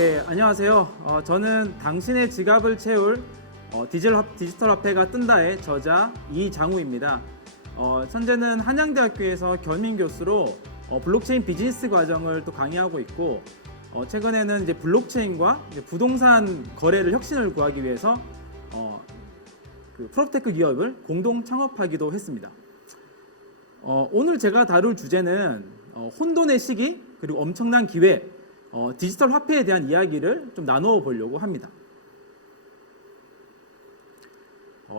네, 안녕하세요. 저는 당신의 지갑을 채울 디지털 화폐가 뜬다의 저자 이장우입니다. 현재는 한양대학교에서 겸임 교수로 블록체인 비즈니스 과정을 또 강의하고 있고, 최근에는 이제 블록체인과 이제 부동산 거래를 혁신을 구하기 위해서 그 프롭테크 기업을 공동 창업하기도 했습니다. 오늘 제가 다룰 주제는 혼돈의 시기 그리고 엄청난 기회, 디지털 화폐에 대한 이야기를 좀 나누어 보려고 합니다.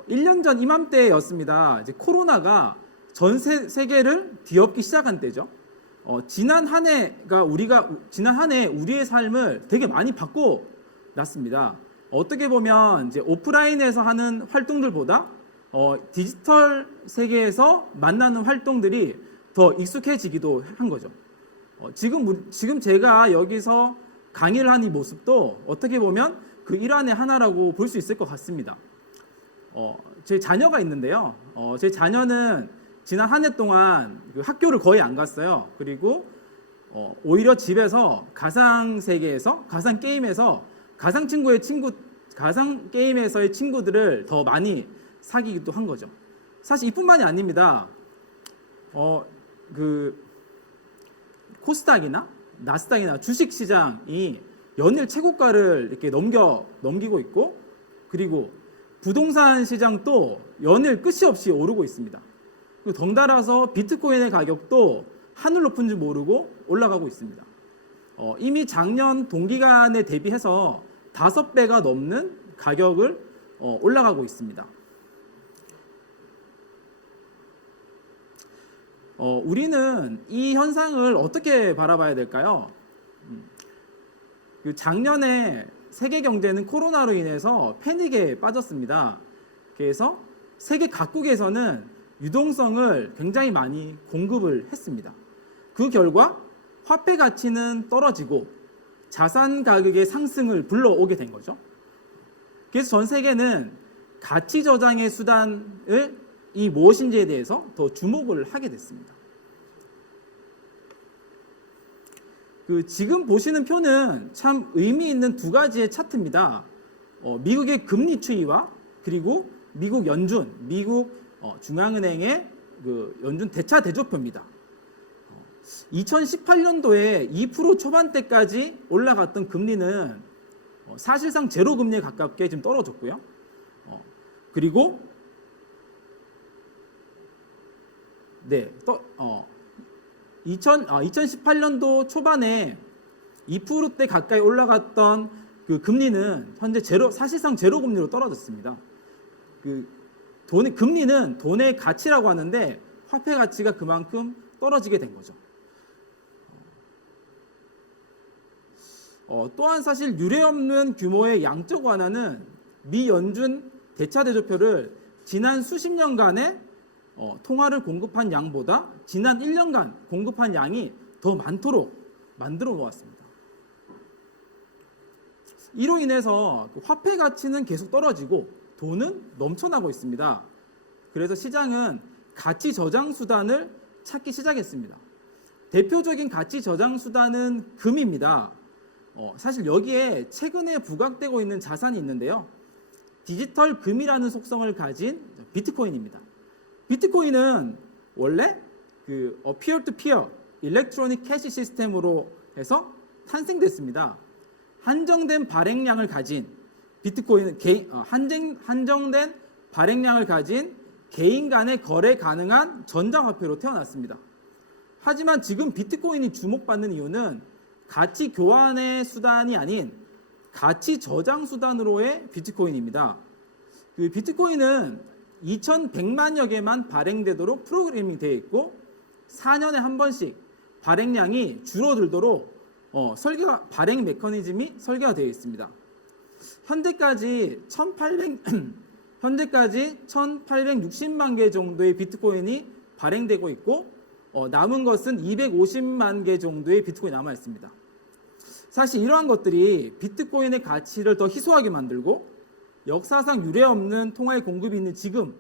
1년 전 이맘때였습니다. 이제 코로나가 전 세계를 뒤엎기 시작한 때죠. 지난 한 해 우리의 삶을 되게 많이 바꿔놨습니다. 어떻게 보면 이제 오프라인에서 하는 활동들보다 디지털 세계에서 만나는 활동들이 더 익숙해지기도 한 거죠. 지금 제가 여기서 강의를 한 이 모습도 어떻게 보면 그 일환의 하나라고 볼 수 있을 것 같습니다. 제 자녀가 있는데요. 제 자녀는 지난 한 해 동안 그 학교를 거의 안 갔어요. 그리고 오히려 집에서 가상 세계에서, 가상 게임에서 가상 게임에서의 친구들을 더 많이 사귀기도 한 거죠. 사실 이뿐만이 아닙니다. 코스닥이나 나스닥이나 주식 시장이 연일 최고가를 이렇게 넘기고 있고, 그리고 부동산 시장도 연일 끝이 없이 오르고 있습니다. 그리고 덩달아서 비트코인의 가격도 하늘 높은 줄 모르고 올라가고 있습니다. 이미 작년 동기간에 대비해서 5배가 넘는 가격을 올라가고 있습니다. 우리는 이 현상을 어떻게 바라봐야 될까요? 작년에 세계 경제는 코로나로 인해서 패닉에 빠졌습니다. 그래서 세계 각국에서는 유동성을 굉장히 많이 공급을 했습니다. 그 결과 화폐 가치는 떨어지고 자산 가격의 상승을 불러오게 된 거죠. 그래서 전 세계는 가치 저장의 수단을 무엇인지에 대해서 더 주목을 하게 됐습니다. 지금 보시는 표는 참 의미 있는 두 가지의 차트입니다. 미국의 금리 추이와 그리고 미국 중앙은행의 연준 대차 대조표입니다. 2018년도에 2% 초반대까지 올라갔던 금리는 사실상 제로 금리에 가깝게 지금 떨어졌고요. 그리고 2018년도 초반에 2%대 가까이 올라갔던 그 금리는 현재 사실상 제로 금리로 떨어졌습니다. 금리는 돈의 가치라고 하는데 화폐 가치가 그만큼 떨어지게 된 거죠. 또한 사실 유례없는 규모의 양적 완화는 미 연준 대차 대조표를 지난 수십 년간의 통화를 공급한 양보다 지난 1년간 공급한 양이 더 많도록 만들어 놓았습니다. 이로 인해서 화폐 가치는 계속 떨어지고 돈은 넘쳐나고 있습니다. 그래서 시장은 가치 저장 수단을 찾기 시작했습니다. 대표적인 가치 저장 수단은 금입니다. 사실 여기에 최근에 부각되고 있는 자산이 있는데요. 디지털 금이라는 속성을 가진 비트코인입니다. 비트코인은 원래 peer-to-peer 일렉트로닉 캐시 시스템으로 해서 탄생됐습니다. 한정된 발행량을 가진 비트코인은 한정된 발행량을 가진 개인 간의 거래 가능한 전자화폐로 태어났습니다. 하지만 지금 비트코인이 주목받는 이유는 가치 교환의 수단이 아닌 가치 저장 수단으로의 비트코인입니다. 비트코인은 2100만여 개만 발행되도록 프로그래밍이 되어 있고 4년에 한 번씩 발행량이 줄어들도록 발행 메커니즘이 설계가 되어 있습니다. 현재까지 1860만 개 정도의 비트코인이 발행되고 있고 남은 것은 250만 개 정도의 비트코인이 남아 있습니다. 사실 이러한 것들이 비트코인의 가치를 더 희소하게 만들고 역사상 유례없는 통화의 공급이 있는 지금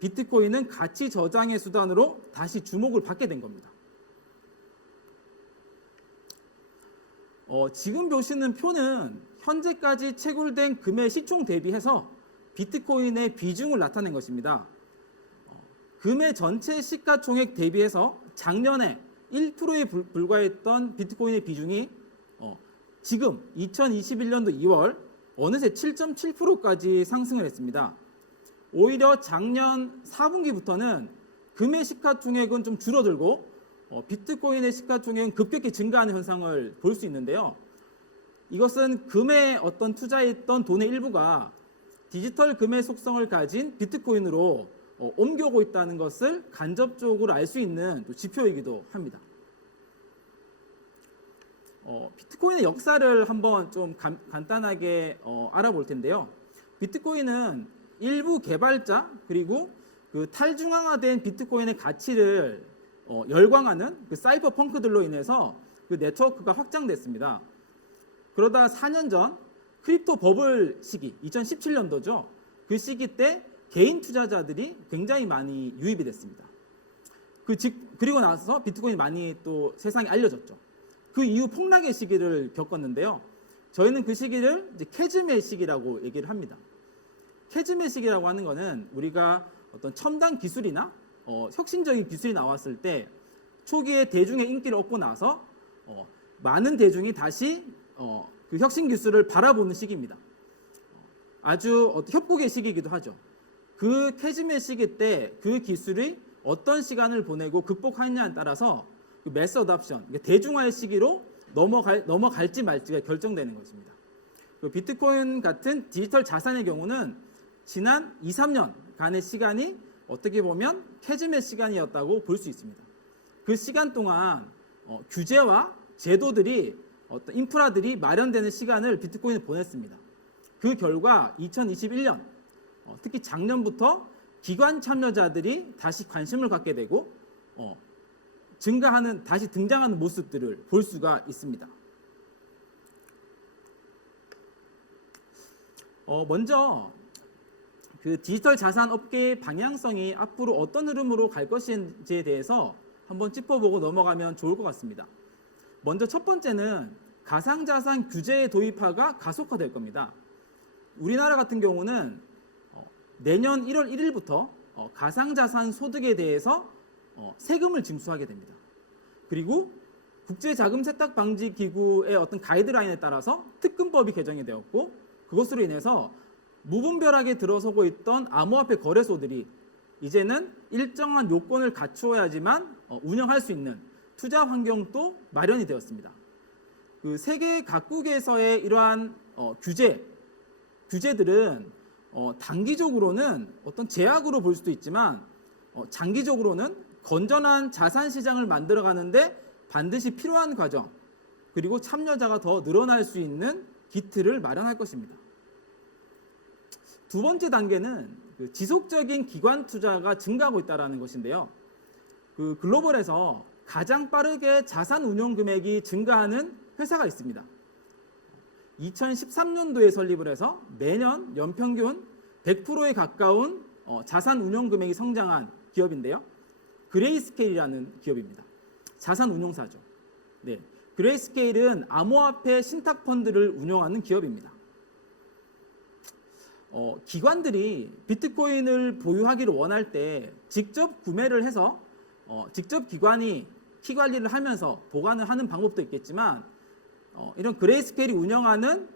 비트코인은 가치 저장의 수단으로 다시 주목을 받게 된 겁니다. 지금 보시는 표는 현재까지 채굴된 금의 시총 대비해서 비트코인의 비중을 나타낸 것입니다. 금의 전체 시가총액 대비해서 작년에 1%에 불과했던 비트코인의 비중이 지금 2021년도 2월 어느새 7.7%까지 상승을 했습니다. 오히려 작년 4분기부터는 금의 시가총액은 좀 줄어들고 비트코인의 시가총액은 급격히 증가하는 현상을 볼 수 있는데요. 이것은 금에 어떤 투자했던 돈의 일부가 디지털 금의 속성을 가진 비트코인으로 옮겨오고 있다는 것을 간접적으로 알 수 있는 또 지표이기도 합니다. 비트코인의 역사를 한번 좀 간단하게 알아볼 텐데요. 비트코인은 일부 개발자 그리고 그 탈중앙화된 비트코인의 가치를 열광하는 그 사이버 펑크들로 인해서 그 네트워크가 확장됐습니다. 그러다 4년 전 크립토 버블 시기 2017년도죠. 그 시기 때 개인 투자자들이 굉장히 많이 유입이 됐습니다. 그리고 나서 비트코인이 많이 또 세상에 알려졌죠. 그 이후 폭락의 시기를 겪었는데요. 저희는 그 시기를 이제 캐즘의 시기라고 얘기를 합니다. 캐즘의 시기라고 하는 것은 우리가 어떤 첨단 기술이나 혁신적인 기술이 나왔을 때 초기에 대중의 인기를 얻고 나서 많은 대중이 다시 그 혁신 기술을 바라보는 시기입니다. 아주 협곡의 시기이기도 하죠. 그 캐즘의 시기 때 그 기술이 어떤 시간을 보내고 극복하느냐에 따라서 그 매스 어답션, 대중화의 시기로 넘어갈지 말지가 결정되는 것입니다. 그 비트코인 같은 디지털 자산의 경우는 지난 2, 3년간의 시간이 어떻게 보면 캐즘의 시간이었다고 볼 수 있습니다. 그 시간 동안 규제와 제도들이 어떤 인프라들이 마련되는 시간을 비트코인에 보냈습니다. 그 결과 2021년 특히 작년부터 기관 참여자들이 다시 관심을 갖게 되고 다시 등장하는 모습들을 볼 수가 있습니다. 먼저 그 디지털 자산 업계의 방향성이 앞으로 어떤 흐름으로 갈 것인지에 대해서 한번 짚어보고 넘어가면 좋을 것 같습니다. 먼저 첫 번째는 가상자산 규제의 도입화가 가속화될 겁니다. 우리나라 같은 경우는 내년 1월 1일부터 가상자산 소득에 대해서 세금을 징수하게 됩니다. 그리고 국제자금세탁방지기구의 어떤 가이드라인에 따라서 특금법이 개정이 되었고 그것으로 인해서 무분별하게 들어서고 있던 암호화폐 거래소들이 이제는 일정한 요건을 갖추어야지만 운영할 수 있는 투자 환경도 마련이 되었습니다. 그 세계 각국에서의 이러한 규제들은 단기적으로는 어떤 제약으로 볼 수도 있지만 장기적으로는 건전한 자산 시장을 만들어가는데 반드시 필요한 과정 그리고 참여자가 더 늘어날 수 있는 기틀을 마련할 것입니다. 두 번째 단계는 그 지속적인 기관 투자가 증가하고 있다는 것인데요. 그 글로벌에서 가장 빠르게 자산 운용 금액이 증가하는 회사가 있습니다. 2013년도에 설립을 해서 매년 연평균 100%에 가까운 자산 운용 금액이 성장한 기업인데요. 그레이스케일이라는 기업입니다. 자산 운용사죠. 네, 그레이스케일은 암호화폐 신탁 펀드를 운영하는 기업입니다. 기관들이 비트코인을 보유하기를 원할 때 직접 구매를 해서 직접 기관이 키 관리를 하면서 보관을 하는 방법도 있겠지만 이런 그레이스케일이 운영하는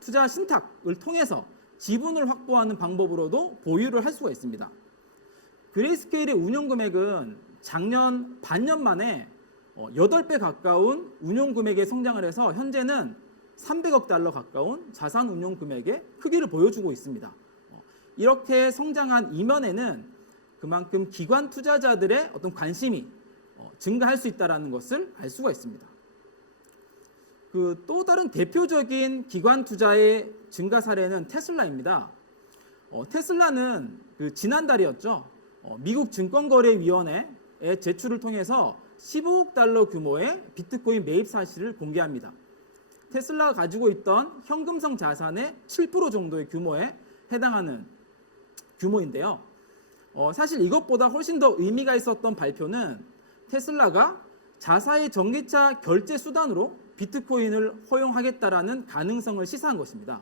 투자 신탁을 통해서 지분을 확보하는 방법으로도 보유를 할 수가 있습니다. 그레이스케일의 운용 금액은 작년 반년 만에 8배 가까운 운용 금액의 성장을 해서 현재는 300억 달러 가까운 자산 운용 금액의 크기를 보여주고 있습니다. 이렇게 성장한 이면에는 그만큼 기관 투자자들의 어떤 관심이 증가할 수 있다는 것을 알 수가 있습니다. 그 또 다른 대표적인 기관 투자의 증가 사례는 테슬라입니다. 테슬라는 그 지난달이었죠. 미국 증권거래위원회의 제출을 통해서 15억 달러 규모의 비트코인 매입 사실을 공개합니다. 테슬라가 가지고 있던 현금성 자산의 7% 정도의 규모에 해당하는 규모인데요. 사실 이것보다 훨씬 더 의미가 있었던 발표는 테슬라가 자사의 전기차 결제 수단으로 비트코인을 허용하겠다라는 가능성을 시사한 것입니다.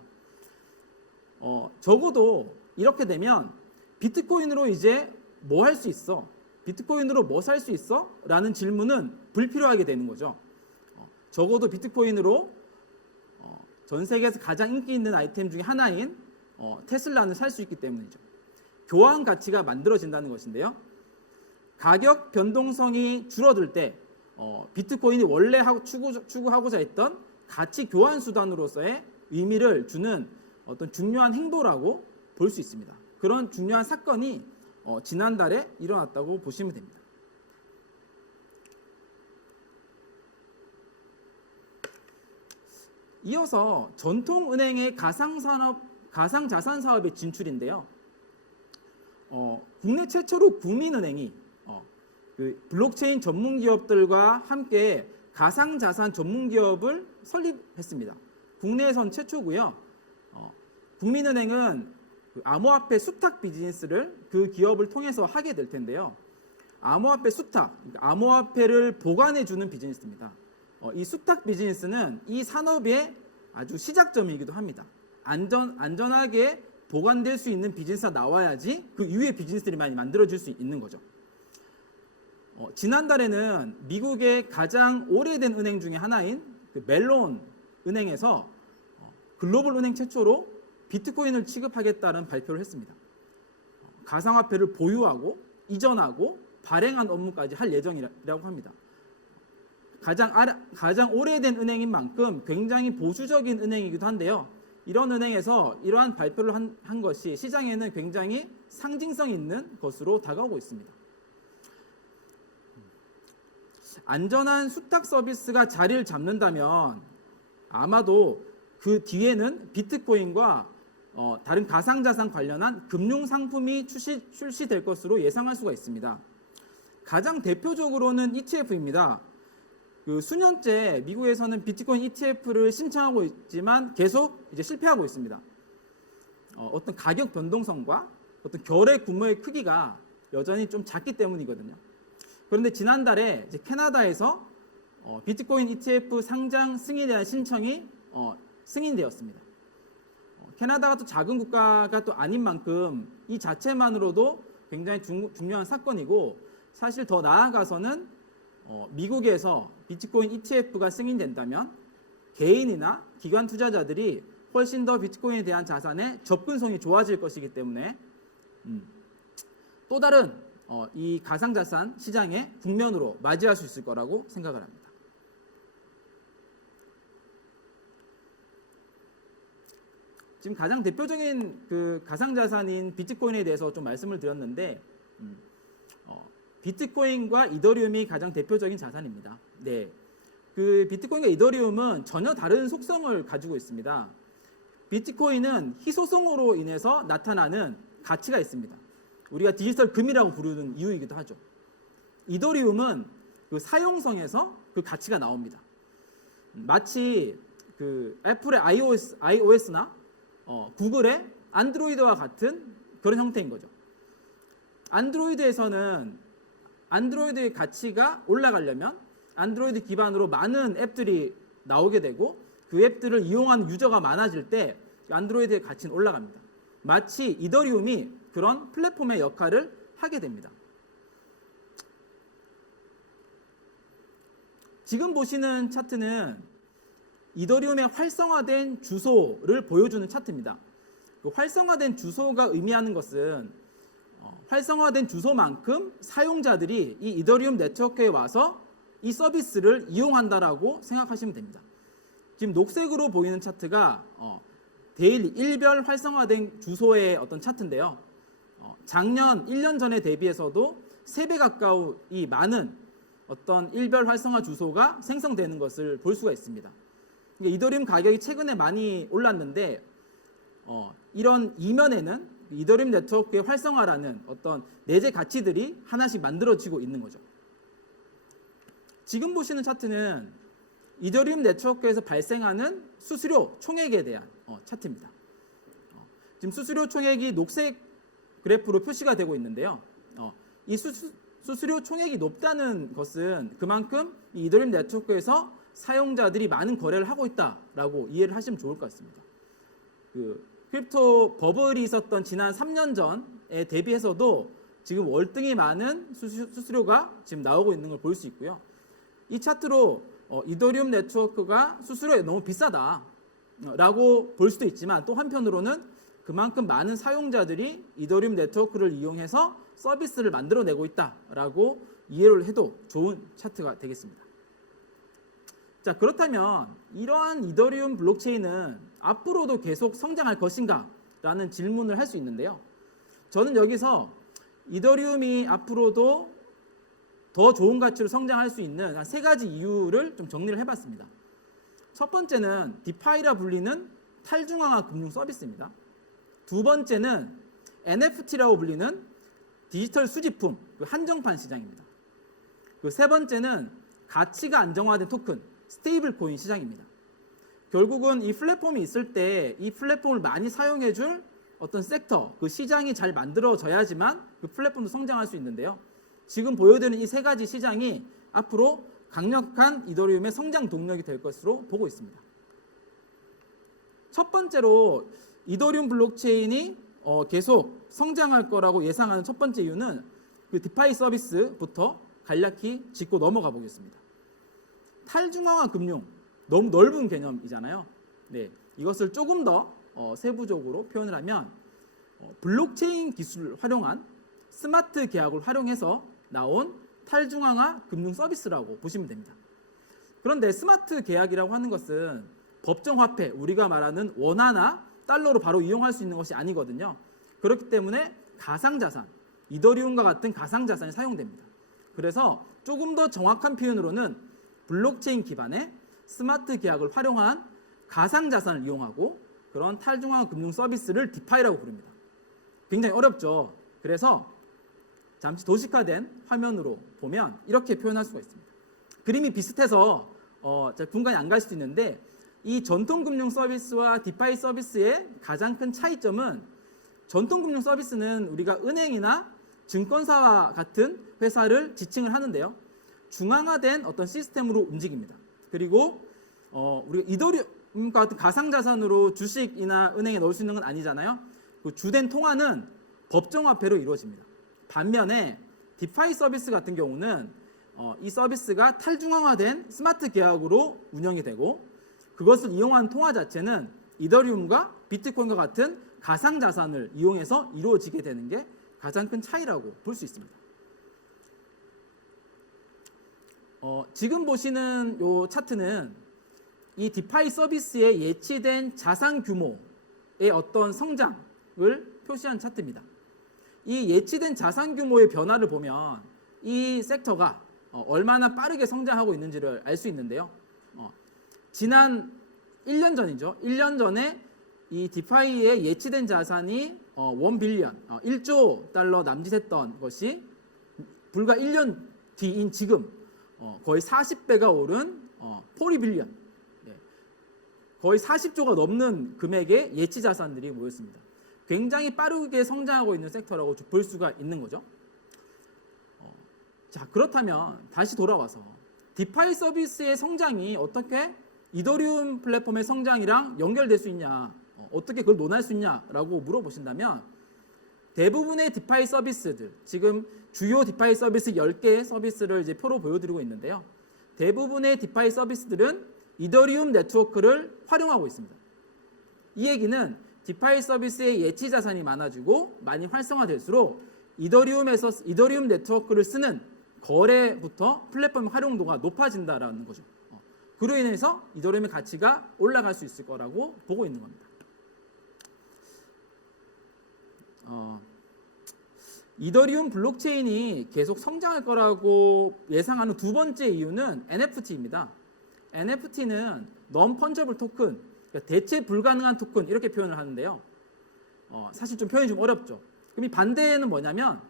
적어도 이렇게 되면 비트코인으로 이제 뭐 할 수 있어? 비트코인으로 뭐 살 수 있어? 라는 질문은 불필요하게 되는 거죠. 적어도 비트코인으로 전 세계에서 가장 인기 있는 아이템 중에 하나인 테슬라는 살 수 있기 때문이죠. 교환 가치가 만들어진다는 것인데요. 가격 변동성이 줄어들 때 비트코인이 원래 추구하고자 했던 가치 교환 수단으로서의 의미를 주는 어떤 중요한 행보라고 볼 수 있습니다. 그런 중요한 사건이 지난달에 일어났다고 보시면 됩니다. 이어서 전통은행의 가상자산 사업의 진출인데요. 국내 최초로 국민은행이 그 블록체인 전문 기업들과 함께 가상자산 전문 기업을 설립했습니다. 국내에선 최초고요. 국민은행은 그 암호화폐 수탁 비즈니스를 그 기업을 통해서 하게 될 텐데요. 암호화폐 수탁, 그러니까 암호화폐를 보관해주는 비즈니스입니다. 이 수탁 비즈니스는 이 산업의 아주 시작점이기도 합니다. 안전하게 보관될 수 있는 비즈니스가 나와야지 그 이후의 비즈니스들이 많이 만들어질 수 있는 거죠. 지난달에는 미국의 가장 오래된 은행 중에 하나인 그 멜론 은행에서 글로벌 은행 최초로 비트코인을 취급하겠다는 발표를 했습니다. 가상화폐를 보유하고 이전하고 발행한 업무까지 할 예정이라고 합니다. 가장 오래된 은행인 만큼 굉장히 보수적인 은행이기도 한데요. 이런 은행에서 이러한 발표를 한 것이 시장에는 굉장히 상징성 있는 것으로 다가오고 있습니다. 안전한 수탁 서비스가 자리를 잡는다면 아마도 그 뒤에는 비트코인과 다른 가상자산 관련한 금융상품이 출시될 것으로 예상할 수가 있습니다. 가장 대표적으로는 ETF입니다. 그 수년째 미국에서는 비트코인 ETF를 신청하고 있지만 계속 이제 실패하고 있습니다. 어떤 가격 변동성과 어떤 거래 규모의 크기가 여전히 좀 작기 때문이거든요. 그런데 지난달에 이제 캐나다에서 비트코인 ETF 상장 승인에 대한 신청이 승인되었습니다. 캐나다가 또 작은 국가가 또 아닌 만큼 이 자체만으로도 굉장히 중요한 사건이고, 사실 더 나아가서는 미국에서 비트코인 ETF가 승인된다면 개인이나 기관 투자자들이 훨씬 더 비트코인에 대한 자산의 접근성이 좋아질 것이기 때문에 또 다른 이 가상자산 시장의 국면으로 맞이할 수 있을 거라고 생각을 합니다. 지금 가장 대표적인 그 가상자산인 비트코인에 대해서 좀 말씀을 드렸는데, 비트코인과 이더리움이 가장 대표적인 자산입니다. 네, 그 비트코인과 이더리움은 전혀 다른 속성을 가지고 있습니다. 비트코인은 희소성으로 인해서 나타나는 가치가 있습니다. 우리가 디지털 금이라고 부르는 이유이기도 하죠. 이더리움은 그 사용성에서 그 가치가 나옵니다. 마치 그 애플의 iOS나 구글의 안드로이드와 같은 그런 형태인 거죠. 안드로이드에서는 안드로이드의 가치가 올라가려면 안드로이드 기반으로 많은 앱들이 나오게 되고 그 앱들을 이용하는 유저가 많아질 때 안드로이드의 가치는 올라갑니다. 마치 이더리움이 그런 플랫폼의 역할을 하게 됩니다. 지금 보시는 차트는 이더리움의 활성화된 주소를 보여주는 차트입니다. 그 활성화된 주소가 의미하는 것은 활성화된 주소만큼 사용자들이 이 이더리움 네트워크에 와서 이 서비스를 이용한다라고 생각하시면 됩니다. 지금 녹색으로 보이는 차트가 데일리 일별 활성화된 주소의 어떤 차트인데요. 작년 1년 전에 대비해서도 3배 가까이 많은 어떤 일별 활성화 주소가 생성되는 것을 볼 수가 있습니다. 이더리움 가격이 최근에 많이 올랐는데 이런 이면에는 이더리움 네트워크의 활성화라는 어떤 내재 가치들이 하나씩 만들어지고 있는 거죠. 지금 보시는 차트는 이더리움 네트워크에서 발생하는 수수료 총액에 대한 차트입니다. 지금 수수료 총액이 녹색 그래프로 표시가 되고 있는데요. 이 수수료 총액이 높다는 것은 그만큼 이 이더리움 네트워크에서 사용자들이 많은 거래를 하고 있다라고 이해를 하시면 좋을 것 같습니다. 그 크립토 버블이 있었던 지난 3년 전에 대비해서도 지금 월등히 많은 수수료가 지금 나오고 있는 걸 볼 수 있고요. 이 차트로 이더리움 네트워크가 수수료에 너무 비싸다라고 볼 수도 있지만 또 한편으로는 그만큼 많은 사용자들이 이더리움 네트워크를 이용해서 서비스를 만들어내고 있다라고 이해를 해도 좋은 차트가 되겠습니다. 자, 그렇다면 이러한 이더리움 블록체인은 앞으로도 계속 성장할 것인가? 라는 질문을 할 수 있는데요. 저는 여기서 이더리움이 앞으로도 더 좋은 가치로 성장할 수 있는 한 3가지 이유를 좀 정리를 해봤습니다. 첫 번째는 디파이라 불리는 탈중앙화 금융 서비스입니다. 두 번째는 NFT라고 불리는 디지털 수집품, 그 한정판 시장입니다. 그 세 번째는 가치가 안정화된 토큰, 스테이블 코인 시장입니다. 결국은 이 플랫폼이 있을 때 이 플랫폼을 많이 사용해줄 어떤 섹터, 그 시장이 잘 만들어져야지만 그 플랫폼도 성장할 수 있는데요. 지금 보여드리는 이 3가지 시장이 앞으로 강력한 이더리움의 성장 동력이 될 것으로 보고 있습니다. 첫 번째로 이더리움 블록체인이 계속 성장할 거라고 예상하는 첫 번째 이유는 그 디파이 서비스부터 간략히 짚고 넘어가 보겠습니다. 탈중앙화 금융, 너무 넓은 개념이잖아요. 네, 이것을 조금 더 세부적으로 표현을 하면 블록체인 기술을 활용한 스마트 계약을 활용해서 나온 탈중앙화 금융 서비스라고 보시면 됩니다. 그런데 스마트 계약이라고 하는 것은 법정 화폐, 우리가 말하는 원화나 달러로 바로 이용할 수 있는 것이 아니거든요. 그렇기 때문에 가상자산, 이더리움과 같은 가상자산이 사용됩니다. 그래서 조금 더 정확한 표현으로는 블록체인 기반의 스마트 계약을 활용한 가상자산을 이용하고 그런 탈중앙화 금융 서비스를 디파이라고 부릅니다. 굉장히 어렵죠. 그래서 잠시 도식화된 화면으로 보면 이렇게 표현할 수가 있습니다. 그림이 비슷해서 분간이 안 갈 수도 있는데 이 전통금융 서비스와 디파이 서비스의 가장 큰 차이점은 전통금융 서비스는 우리가 은행이나 증권사와 같은 회사를 지칭을 하는데요. 중앙화된 어떤 시스템으로 움직입니다. 그리고 우리가 이더리움과 같은 가상자산으로 주식이나 은행에 넣을 수 있는 건 아니잖아요. 그 주된 통화는 법정화폐로 이루어집니다. 반면에 디파이 서비스 같은 경우는 이 서비스가 탈중앙화된 스마트 계약으로 운영이 되고 그것을 이용한 통화 자체는 이더리움과 비트코인과 같은 가상자산을 이용해서 이루어지게 되는 게 가장 큰 차이라고 볼 수 있습니다. 지금 보시는 이 차트는 이 디파이 서비스의 예치된 자산 규모의 어떤 성장을 표시한 차트입니다. 이 예치된 자산 규모의 변화를 보면 이 섹터가 얼마나 빠르게 성장하고 있는지를 알 수 있는데요. 지난 1년 전이죠. 1년 전에 이 디파이의 예치된 자산이 1 빌리언, 1조 달러 남짓했던 것이 불과 1년 뒤인 지금 거의 40배가 오른 40 빌리언, 거의 40조가 넘는 금액의 예치 자산들이 모였습니다. 굉장히 빠르게 성장하고 있는 섹터라고 볼 수가 있는 거죠. 자, 그렇다면 다시 돌아와서 디파이 서비스의 성장이 어떻게 이더리움 플랫폼의 성장이랑 연결될 수 있냐, 어떻게 그걸 논할 수 있냐라고 물어보신다면 대부분의 디파이 서비스들, 지금 주요 디파이 서비스 10개의 서비스를 이제 표로 보여드리고 있는데요. 대부분의 디파이 서비스들은 이더리움 네트워크를 활용하고 있습니다. 이 얘기는 디파이 서비스의 예치 자산이 많아지고 많이 활성화될수록 이더리움 네트워크를 쓰는 거래부터 플랫폼 활용도가 높아진다라는 거죠. 그로 인해서 이더리움의 가치가 올라갈 수 있을 거라고 보고 있는 겁니다. 이더리움 블록체인이 계속 성장할 거라고 예상하는 두 번째 이유는 NFT입니다. NFT는 non-fungible 토큰, 그러니까 대체 불가능한 토큰 이렇게 표현을 하는데요. 사실 좀 표현이 좀 어렵죠. 그럼 이 반대는 뭐냐면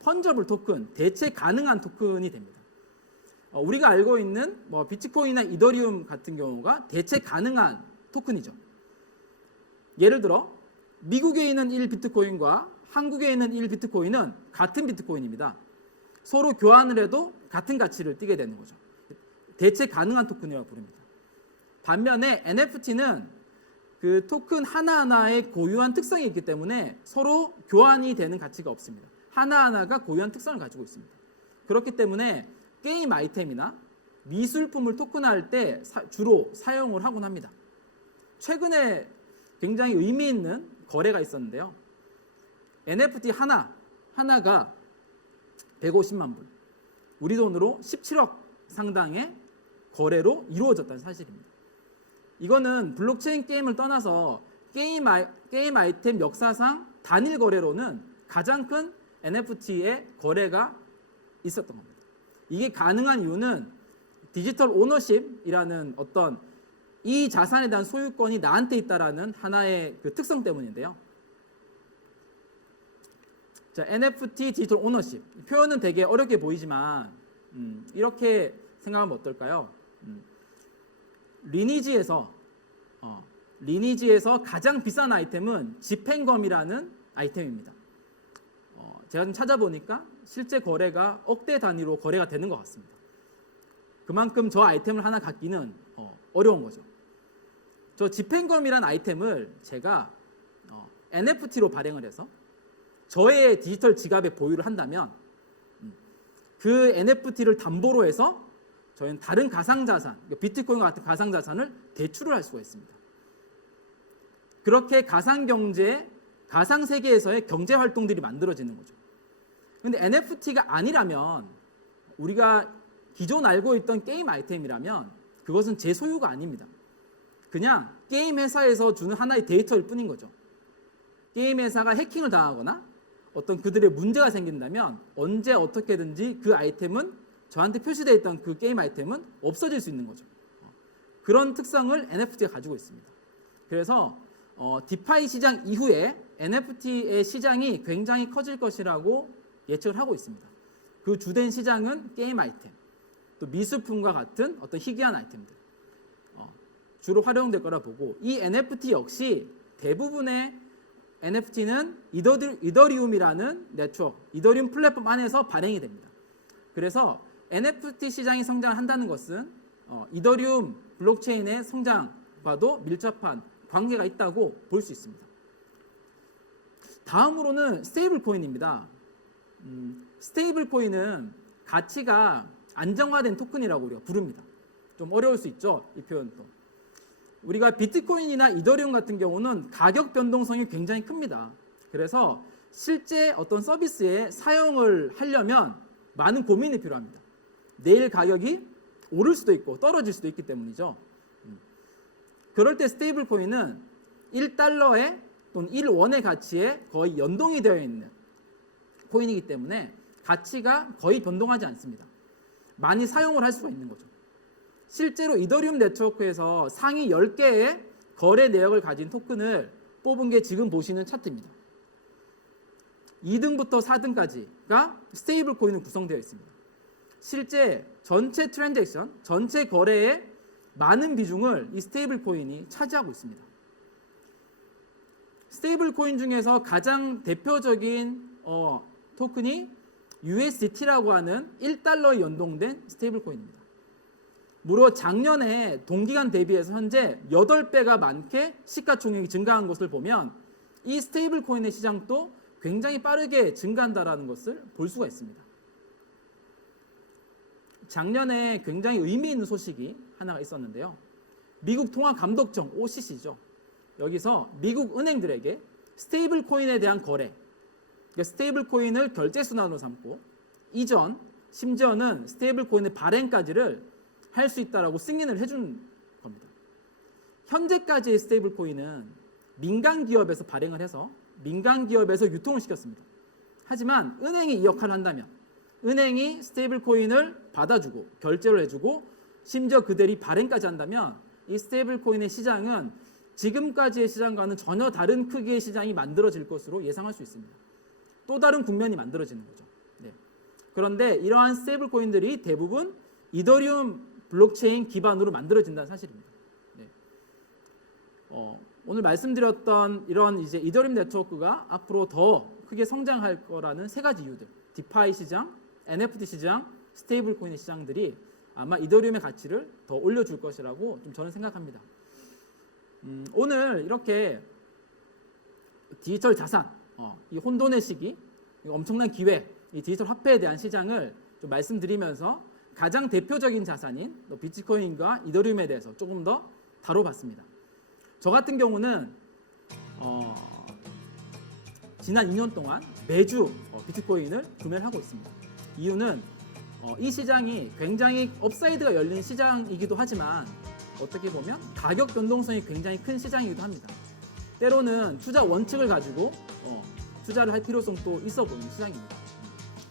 fungible 토큰, 대체 가능한 토큰이 됩니다. 우리가 알고 있는 비트코인이나 이더리움 같은 경우가 대체 가능한 토큰이죠. 예를 들어 미국에 있는 1비트코인과 한국에 있는 1비트코인은 같은 비트코인입니다. 서로 교환을 해도 같은 가치를 띠게 되는 거죠. 대체 가능한 토큰이라고 부릅니다. 반면에 NFT는 그 토큰 하나하나의 고유한 특성이 있기 때문에 서로 교환이 되는 가치가 없습니다. 하나하나가 고유한 특성을 가지고 있습니다. 그렇기 때문에 게임 아이템이나 미술품을 토큰화할 때 주로 사용을 하곤 합니다. 최근에 굉장히 의미 있는 거래가 있었는데요. NFT 하나가 150만 불, 우리 돈으로 17억 상당의 거래로 이루어졌다는 사실입니다. 이거는 블록체인 게임을 떠나서 게임 아이템 역사상 단일 거래로는 가장 큰 NFT의 거래가 있었던 겁니다. 이게 가능한 이유는 디지털 오너십이라는 어떤 이 자산에 대한 소유권이 나한테 있다라는 하나의 그 특성 때문인데요. 자, NFT 디지털 오너십, 표현은 되게 어렵게 보이지만 이렇게 생각하면 어떨까요? 리니지에서 가장 비싼 아이템은 집행검이라는 아이템입니다. 제가 좀 찾아보니까 실제 거래가 억대 단위로 거래가 되는 것 같습니다. 그만큼 저 아이템을 하나 갖기는 어려운 거죠. 저 집행검이라는 아이템을 제가 NFT로 발행을 해서 저의 디지털 지갑에 보유를 한다면 그 NFT를 담보로 해서 저희는 다른 가상자산, 비트코인과 같은 가상자산을 대출을 할 수가 있습니다. 그렇게 가상경제, 가상세계에서의 경제활동들이 만들어지는 거죠. 그런데 NFT가 아니라면, 우리가 기존 알고 있던 게임 아이템이라면 그것은 제 소유가 아닙니다. 그냥 게임 회사에서 주는 하나의 데이터일 뿐인 거죠. 게임 회사가 해킹을 당하거나 어떤 그들의 문제가 생긴다면 언제 어떻게든지 그 아이템은, 저한테 표시되어 있던 그 게임 아이템은 없어질 수 있는 거죠. 그런 특성을 NFT가 가지고 있습니다. 그래서 디파이 시장 이후에 NFT의 시장이 굉장히 커질 것이라고 예측을 하고 있습니다. 그 주된 시장은 게임 아이템, 또 미술품과 같은 어떤 희귀한 아이템들 주로 활용될 거라 보고, 이 NFT 역시 대부분의 NFT는 이더리움이라는 네트워크, 이더리움 플랫폼 안에서 발행이 됩니다. 그래서 NFT 시장이 성장한다는 것은 이더리움 블록체인의 성장과도 밀접한 관계가 있다고 볼 수 있습니다. 다음으로는 스테이블 코인입니다. 스테이블 코인은 가치가 안정화된 토큰이라고 우리가 부릅니다. 좀 어려울 수 있죠, 이 표현도. 우리가 비트코인이나 이더리움 같은 경우는 가격 변동성이 굉장히 큽니다. 그래서 실제 어떤 서비스에 사용을 하려면 많은 고민이 필요합니다. 내일 가격이 오를 수도 있고 떨어질 수도 있기 때문이죠. 그럴 때 스테이블 코인은 1달러에 또는 1원의 가치에 거의 연동이 되어 있는 코인이기 때문에 가치가 거의 변동하지 않습니다. 많이 사용을 할 수가 있는 거죠. 실제로 이더리움 네트워크에서 상위 10개의 거래 내역을 가진 토큰을 뽑은 게 지금 보시는 차트입니다. 2등부터 4등까지가 스테이블 코인으로 구성되어 있습니다. 실제 전체 트랜잭션, 전체 거래의 많은 비중을 이 스테이블 코인이 차지하고 있습니다. 스테이블 코인 중에서 가장 대표적인 토큰이 USDT라고 하는 1달러에 연동된 스테이블 코인입니다. 무려 작년에 동기간 대비해서 현재 8배가 많게 시가총액이 증가한 것을 보면 이 스테이블 코인의 시장도 굉장히 빠르게 증가한다는 것을 볼 수가 있습니다. 작년에 굉장히 의미 있는 소식이 하나가 있었는데요. 미국 통화감독청 OCC죠. 여기서 미국 은행들에게 스테이블 코인에 대한 거래, 그러니까 스테이블 코인을 결제 수단으로 삼고 이전, 심지어는 스테이블 코인의 발행까지를 할 수 있다라고 승인을 해준 겁니다. 현재까지의 스테이블 코인은 민간 기업에서 발행을 해서 민간 기업에서 유통을 시켰습니다. 하지만 은행이 이 역할을 한다면, 은행이 스테이블 코인을 받아주고 결제를 해주고 심지어 그들이 발행까지 한다면 이 스테이블 코인의 시장은 지금까지의 시장과는 전혀 다른 크기의 시장이 만들어질 것으로 예상할 수 있습니다. 또 다른 국면이 만들어지는 거죠. 네. 그런데 이러한 스테이블 코인들이 대부분 이더리움 블록체인 기반으로 만들어진다는 사실입니다. 네. 오늘 말씀드렸던 이런 이제 이더리움 네트워크가 앞으로 더 크게 성장할 거라는 세 가지 이유들, 디파이 시장, NFT 시장, 스테이블 코인의 시장들이 아마 이더리움의 가치를 더 올려줄 것이라고 좀 저는 생각합니다. 오늘 이렇게 디지털 자산, 이 혼돈의 시기, 이 엄청난 기회, 이 디지털 화폐에 대한 시장을 좀 말씀드리면서 가장 대표적인 자산인 비트코인과 이더리움에 대해서 조금 더 다뤄봤습니다. 저 같은 경우는 지난 2년 동안 매주 비트코인을 구매를 하고 있습니다. 이유는 이 시장이 굉장히 업사이드가 열린 시장이기도 하지만 어떻게 보면 가격 변동성이 굉장히 큰 시장이기도 합니다. 때로는 투자 원칙을 가지고 투자를 할 필요성도 있어 보이는 시장입니다.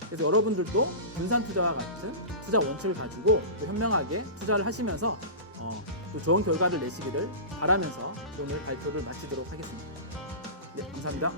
그래서 여러분들도 분산 투자와 같은 투자 원칙을 가지고 또 현명하게 투자를 하시면서 또 좋은 결과를 내시기를 바라면서 오늘 발표를 마치도록 하겠습니다. 네, 감사합니다.